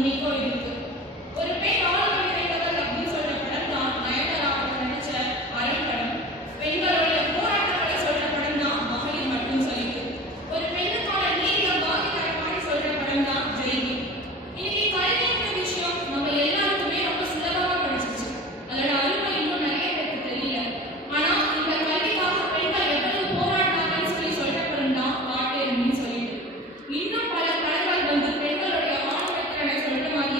இன்னைக்கும் இருக்கு. ஒரு பெண் ஆளுமை நிறைந்தவள் அப்படின்னு சொல்ற படம் தான் நயன்தாரா அவங்க நடிச்ச அரண் படம். பெண்களுடைய போராட்டங்களை சொல்ற படம் தான் மகளிர் மட்டும் சொல்லிட்டு. ஒரு பெண்ணுக்கான நீதியை வாங்கி தர மாதிரி சொல்ற படம் தான் ஜெய்பி. இன்னைக்கு கல்விங்கிற விஷயம் நம்ம எல்லாருக்குமே ரொம்ப சுலபமா கிடைச்சிச்சு. அதோட அருமை இன்னும் நிறைய பேருக்கு தெரியல. ஆனா இந்த கல்விக்காக பெண்கள் எவ்வளவு போராடினாங்கன்னு சொல்ற படம் தான் காட்டேரின்னு சொல்லிட்டு. இன்னும் பல படங்கள் வந்து பெண்களுடைய ஆளுமை திறனை சொல்ற மாதிரி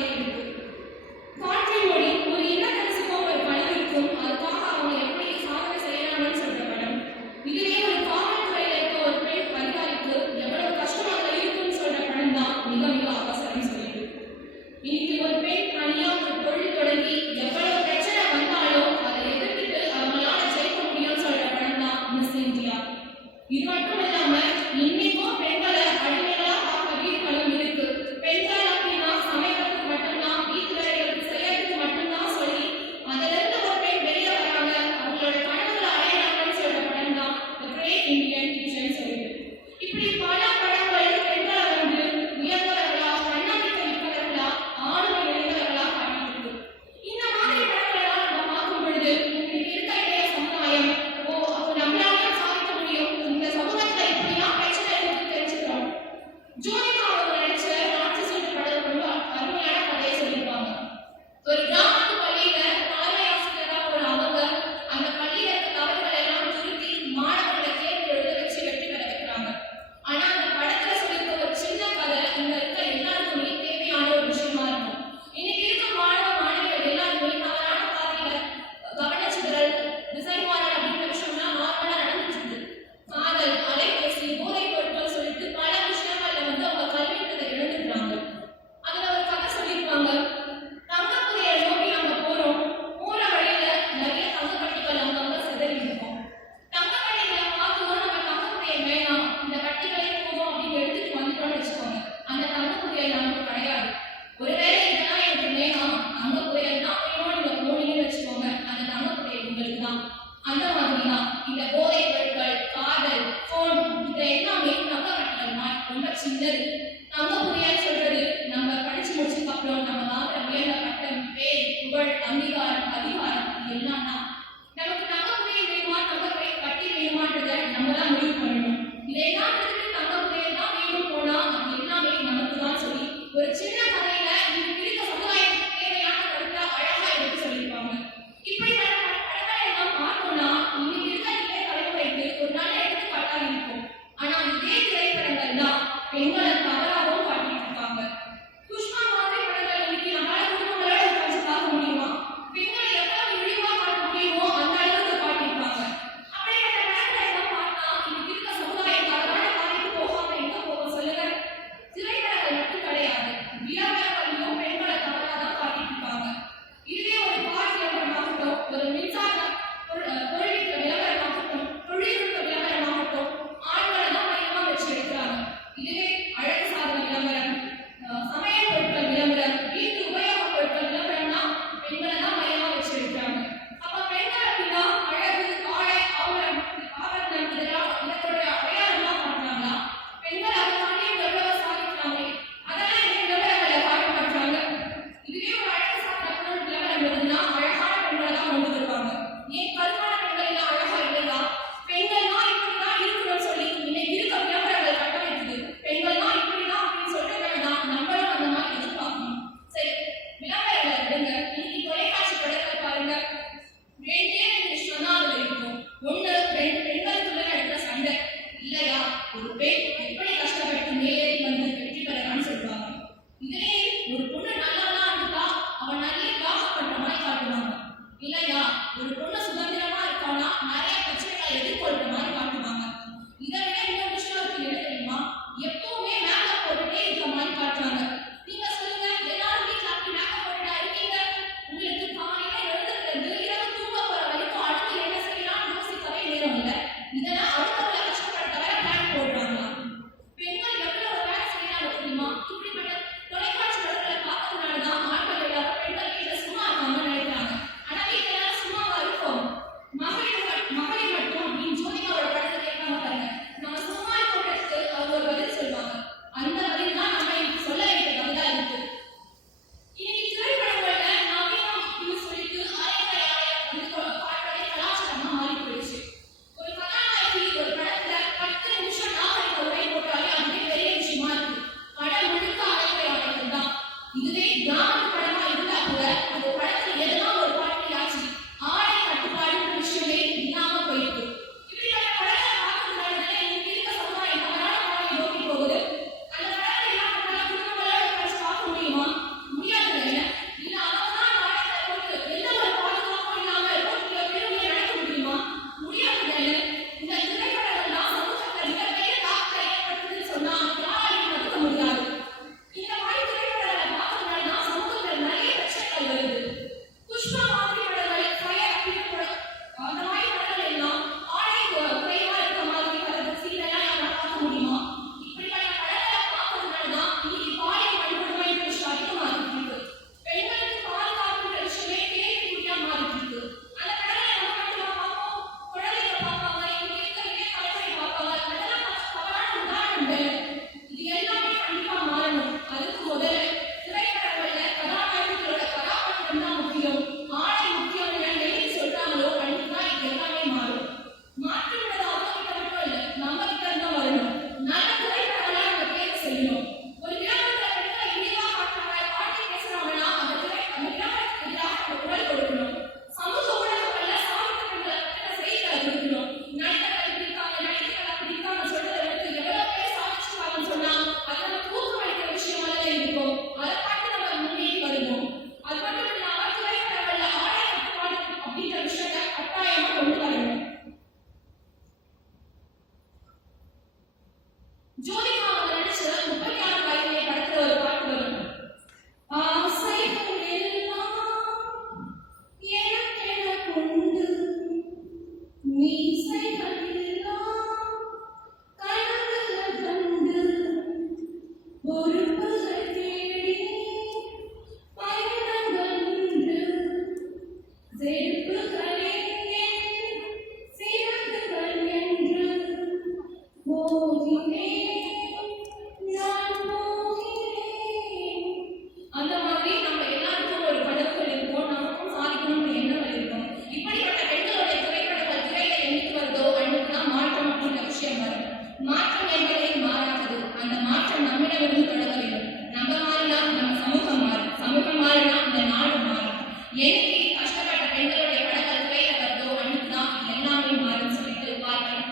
இருந்து தொடங்க வேண்டும். நம்ம மாறினா நம்ம சமூகம் மாறும், சமூகம் மாறினா இந்த நாடு மாறும். என்னைக்கு கஷ்டப்பட்ட பெண்களுடைய படங்கள் கையில வருதோ அன்னைக்கு தான் எல்லாமே மாறும் சொல்லிட்டு பார்க்கலாம்.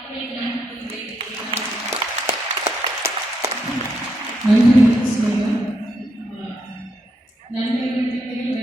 நன்றி.